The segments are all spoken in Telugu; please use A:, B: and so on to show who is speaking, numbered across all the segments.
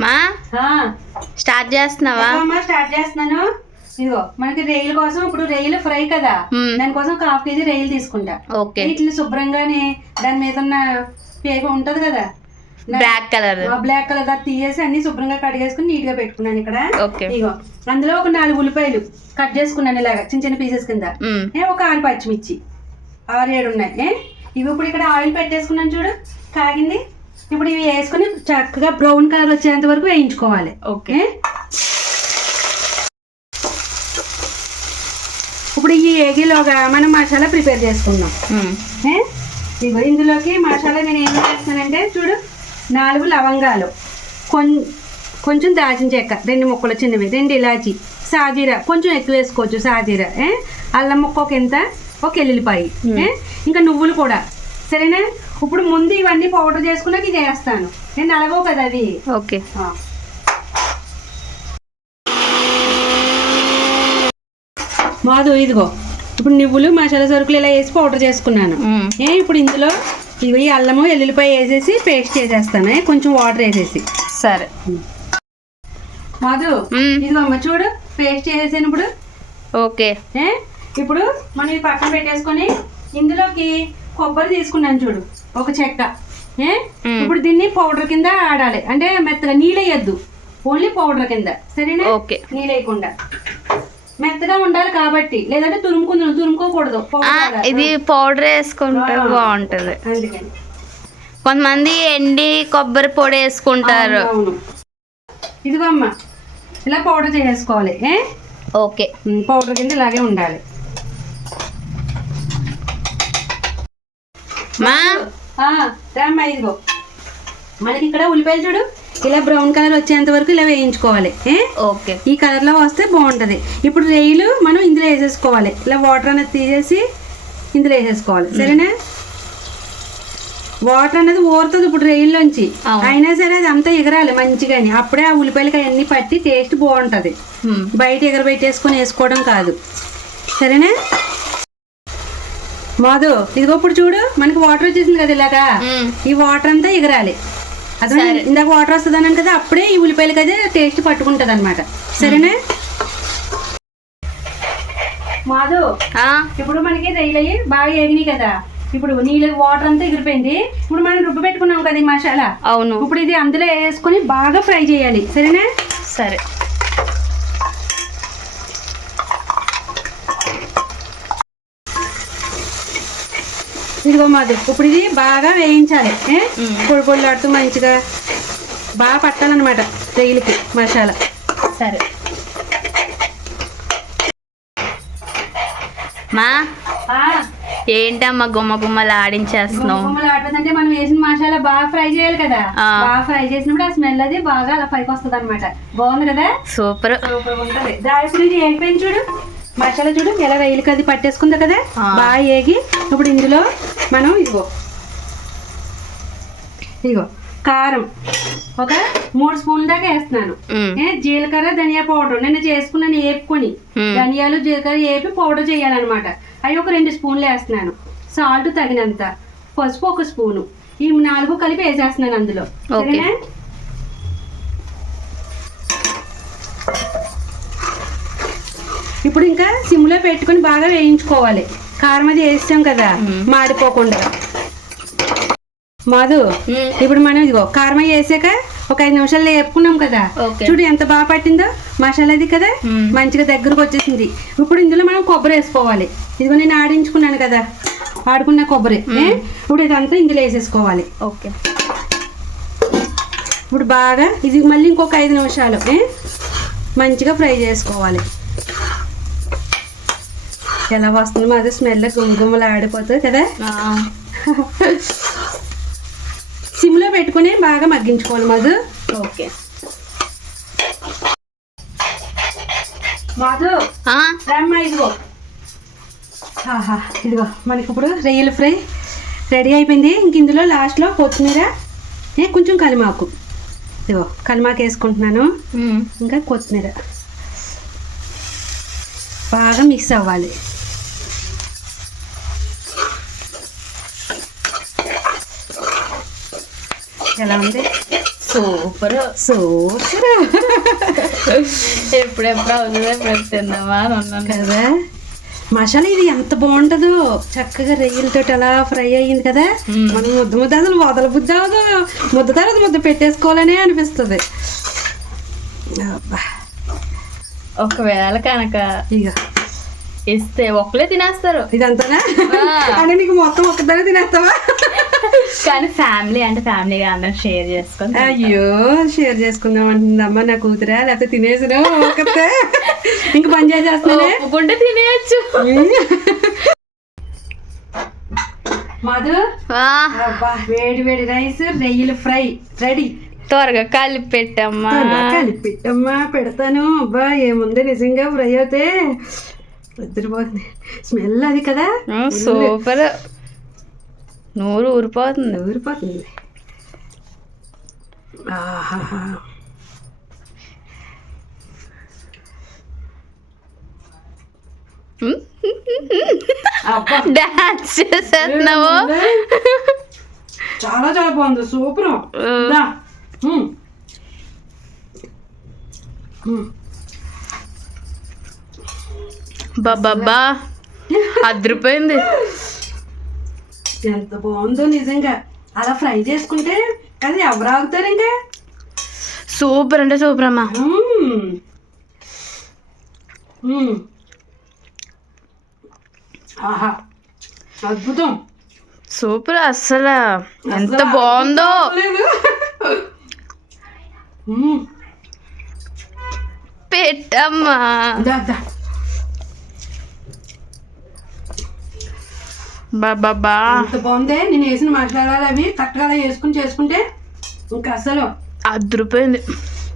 A: మా? స్టార్ట్ చేస్తున్నావా?
B: స్టార్ట్ చేస్తున్నాను. ఇదిగో మనకి రొయ్యల కోసం ఇప్పుడు రొయ్యలు ఫ్రై కదా. దానికోసం ఒక హాఫ్ కేజీ రొయ్యలు తీసుకుంటా.
A: ఓకే.
B: వీటిని శుభ్రంగానే దాని మీద ఉన్న పేగ ఉంటది కదా.
A: Black colour.
B: బ్లాక్ కలర్ దాన్ని తీసేసి అన్ని శుభ్రంగా కడిగేసుకుని నీట్గా పెట్టుకున్నాను ఇక్కడ. ఇగో అందులో ఒక నాలుగు ఉల్లిపాయలు కట్ చేసుకున్నాను ఇలాగా చిన్న చిన్న పీసెస్ కింద. ఒక ఆరు పచ్చిమిర్చి. ఆరు ఏడు ఉన్నాయి. ఇవి ఇప్పుడు ఇక్కడ ఆయిల్ పెట్టేసుకున్నాను చూడు. కాగింది. ఇప్పుడు ఇవి వేసుకుని చక్కగా బ్రౌన్ కలర్ వచ్చేంత వరకు వేయించుకోవాలి
A: ఓకే?
B: ఇప్పుడు ఈ ఏగిలోగా మనం మసాలా ప్రిపేర్ చేసుకుందాం? ఇగో ఇందులోకి మసాలా నేను ఏం చేస్తానంటే చూడు నాలుగు లవంగాలు కొంచెం దాచిన చెక్క రెండు ముక్కలు చిన్నవి రెండు ఇలాచి సాజీరా కొంచెం ఎక్కువ వేసుకోవచ్చు సాజీరా ఏ? అల్లం ముక్క ఒక ఎంత ఒక ఎల్లుల్లిపాయి? ఇంకా నువ్వులు కూడా సరేనా? ఇప్పుడు ముందు ఇవన్నీ పౌడర్ చేసుకున్నాక ఇది వేస్తాను. నేను నలగవు కదా అది.
A: ఓకే.
B: మాధు ఇదిగో. ఇప్పుడు నువ్వులు మసాలా సరుకులు ఇలా వేసి పౌడర్ చేసుకున్నాను. ఏ ఇప్పుడు ఇందులో ఇవి అల్లము ఎల్లుల్లిపాయ వేసేసి పేస్ట్ చేసేస్తాను. కొంచెం వాటర్ వేసేసి.
A: సరే.
B: మాధు. ఇదిగో అమ్మ చూడు పేస్ట్ చేసేసాను ఇప్పుడు.
A: ఓకే.
B: ఇప్పుడు మనం ఇది పక్కన పెట్టేసుకొని ఇందులోకి కొబ్బరి తీసుకున్నాను చూడు ఒక చెక్క. ఏ. ఇప్పుడు దీన్ని పౌడర్ కింద ఆడాలి. అంటే మెత్తగా నీళ్ళేయద్దు. ఓన్లీ పౌడర్ కింద. సరేనా?
A: ఓకే.
B: నీళ్ళేయకుండా. మెత్తగా ఉండాలి కాబట్టి లేదంటే తురుముకుందాం తురుముకోకూడదు.
A: ఇది పౌడర్ వేసుకుంటే. బాగుంటది. కొంతమంది ఎండి కొబ్బరి పొడి వేసుకుంటారు.
B: ఇదిగో అమ్మ ఇలా పౌడర్ చేసేసుకోవాలి ఏ?
A: ఓకే.
B: పౌడర్ కింద ఇలాగే ఉండాలి
A: మా
B: ఆ, రామ్మా ఇదిగో. మనకి ఇక్కడ ఉల్లిపాయలు చూడు. ఇలా బ్రౌన్ కలర్ వచ్చేంత వరకు ఇలా వేయించుకోవాలి
A: ఓకే.
B: ఈ కలర్లో వస్తే బాగుంటుంది. ఇప్పుడు రేయిలు మనం ఇందులో వేసేసుకోవాలి. ఇలా వాటర్ అనేది తీసేసి ఇందులో వేసేసుకోవాలి. సరేనా? వాటర్ అనేది ఊరుతుంది ఇప్పుడు రేయిల్లోంచి. అయినా సరే అది అంతా ఎగరాలి మంచిగాని. అప్పుడే ఆ ఉల్లిపాయలకి అవన్నీ పట్టి టేస్ట్ బాగుంటుంది. బయట ఎగరబెట్టేసుకొని వేసుకోవడం కాదు. సరేనా? మాధు ఇదిగో ఇప్పుడు చూడు మనకి వాటర్ వచ్చేసింది కదా ఇలాగా. ఈ వాటర్ అంతా ఎగరాలి. అదే. ఇందాక వాటర్ వస్తుంది అన్నాను కదా అప్పుడే ఈ ఉల్లిపాయలకి అదే టేస్ట్ పట్టుకుంటుంది అనమాట సరేనా? మాధు
A: ఆ,
B: ఇప్పుడు మనకి రైలు అయ్యి బాగా ఎగినాయి కదా. ఇప్పుడు నీళ్ళ వాటర్ అంతా ఎగిరిపోయింది. ఇప్పుడు మనం రుబ్బు పెట్టుకున్నాం కదా ఈ మసాలా.
A: అవును.
B: ఇప్పుడు ఇది అందులో వేసుకొని బాగా ఫ్రై చేయాలి. సరేనా?
A: సరే.
B: ఇదిగో మాది. ఇప్పుడు ఇది బాగా వేయించాలి. ఏ? పొడి పొడిలాడుతూ మంచిగా బాగా పట్టాలన్నమాట రైలుకి మసాలా.
A: సరే. మా ఏంటమ్మా గుమ్మ గుమ్మలు ఆడించేస్తున్నావు?
B: ఆడుతుందంటే మనం వేసిన మసాలా బాగా ఫ్రై చేయాలి కదా. బాగా ఫ్రై చేసినప్పుడు ఆ స్మెల్ అది బాగా అలా పైకి వస్తుంది అనమాట బాగుంది కదా?
A: సూపర్.
B: సూపర్ ఉంటది. దాని ఏగిపోయింది చూడు. మసాలా చూడు ఎలా రైలుకి అది పట్టేసుకుంది కదా. బాగా ఏగి ఇప్పుడు ఇందులో మనం ఇదిగో. ఇదిగో కారం. ఒక మూడు స్పూన్ దాకా వేస్తున్నాను. జీలకర్ర ధనియా పౌడర్. నిన్న చేసుకున్నాను ఏపుకొని. ధనియాలు జీలకర్ర ఏపి పౌడర్ చేయాలన్నమాట. అవి ఒక రెండు స్పూన్లు వేస్తున్నాను. సాల్ట్ తగినంత. పసుపు ఒక స్పూను. ఈ నాలుగు కలిపి వేసేస్తున్నాను అందులో. సరేనా? ఇప్పుడు ఇంకా సిమ్లో పెట్టుకొని బాగా వేయించుకోవాలి. కారం అది వేస్తాం కదా. మాడిపోకుండా మధు. ఇప్పుడు మనం ఇదిగో కారం వేసాక ఒక ఐదు నిమిషాలు వేపుకున్నాం కదా. చూడు ఎంత బాగా పట్టిందో మసాలాది కదా. మంచిగా దగ్గరకు వచ్చేసింది ఇప్పుడు ఇందులో మనం కొబ్బరి వేసుకోవాలి ఇదిగో నేను ఆడించుకున్నాను కదా ఆడుకున్న కొబ్బరి? ఇప్పుడు ఇదంతా ఇందులో వేసేసుకోవాలి
A: ఓకే
B: ఇప్పుడు బాగా ఇది మళ్ళీ ఇంకొక ఐదు నిమిషాలు? మంచిగా ఫ్రై చేసుకోవాలి ఎలా వస్తుంది మాది స్మెల్ గుమగుమలు ఆడిపోతుంది కదా సిమ్లో పెట్టుకుని బాగా మగ్గించుకోవాలి మధు
A: ఓకే
B: మధు
A: ఆ,
B: రమ్మ ఇదిగో ఆహా ఇదిగో మనకి ఇప్పుడు రొయ్యల ఫ్రై రెడీ అయిపోయింది ఇంక ఇందులో లాస్ట్లో కొత్తిమీర ఏ కొంచెం కలిమాకు ఇదిగో కలిమాకు వేసుకుంటున్నాను. ఇంకా కొత్తిమీర బాగా మిక్స్ అవ్వాలి ఎలా ఉంది?
A: సూపర్.
B: సూపర్.
A: ఎప్పుడెప్పుడు అవుతుంది ఎప్పుడు తిందామా అని ఉన్నాను.
B: కదా? మసాలా ఇది ఎంత బాగుంటుందో. చక్కగా రొయ్యలతో అలా ఫ్రై అయ్యింది కదా. మనం ముద్ద ముద్ద అసలు వదల బుద్ధి ముద్ద తర్వాత ముద్ద పెట్టేసుకోవాలనే అనిపిస్తుంది.
A: ఒకవేళ కనుక
B: ఇక
A: ఇస్తే ఒక్కలే తినేస్తారు.
B: ఇదంతానా. అంటే నీకు మొత్తం ఒక్కదానే తినేస్తావా?
A: కానీ ఫ్యామిలీ అంటే ఫ్యామిలీగా అందరం షేర్ చేసుకొని తింటాం.
B: అయ్యో షేర్ చేసుకుందాం అంటుందమ్మా నా కూతురా? లేకపోతే తినేసిన ఇంక పని
A: ఒప్పుకుంటే తినేయచ్చు.
B: మధు. వేడి వేడి రైస్ రొయ్యలు ఫ్రై రెడీ.
A: త్వరగా కలిపి పెట్టమ్మా
B: కలిపిట్టమ్మా పెడతాను. అబ్బా ఏముంది? నిజంగా ఫ్రై అవుతే నిద్రపోతుంది. స్మెల్ అది కదా?
A: సూపర్. నూరు ఊరిపోతుంది.
B: ఊరిపోతుంది. ఆహాహా.
A: డాన్స్ చేసేస్తున్నావు.
B: చాలా చాలా బాగుంది. సూపర్.
A: బాబా అదిరిపోయింది.
B: ఎంత బాగుందో నిజంగా. అలా ఫ్రై చేసుకుంటే అది ఎవరు ఆగుతారు ఇంకా?
A: సూపర్ అంటే సూపర్ అమ్మా.
B: మ్మ్. మ్మ్. ఆహా అద్భుతం.
A: సూపర్ అస్సలు. ఎంత బాగుందో. పెట్టమ్మా. బాబా
B: ఎంత బాగుంది? నేను వేసిన మసాలాలు అవి కరెక్ట్గా అలా వేసుకుని చేసుకుంటే ఇంకా అసలు
A: అదిరిపోయింది.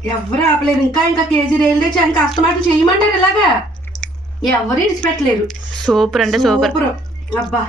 B: ఎవరు ఆపలేరు ఇంకా ఇంకా కేజీ రైలు తెచ్చి ఇంకా కష్టమాటలు చేయమంటారు ఇలాగా? ఎవరు ఇడిచిపెట్టలేరు.
A: సూపర్ అంటే
B: సూపర్. అబ్బా.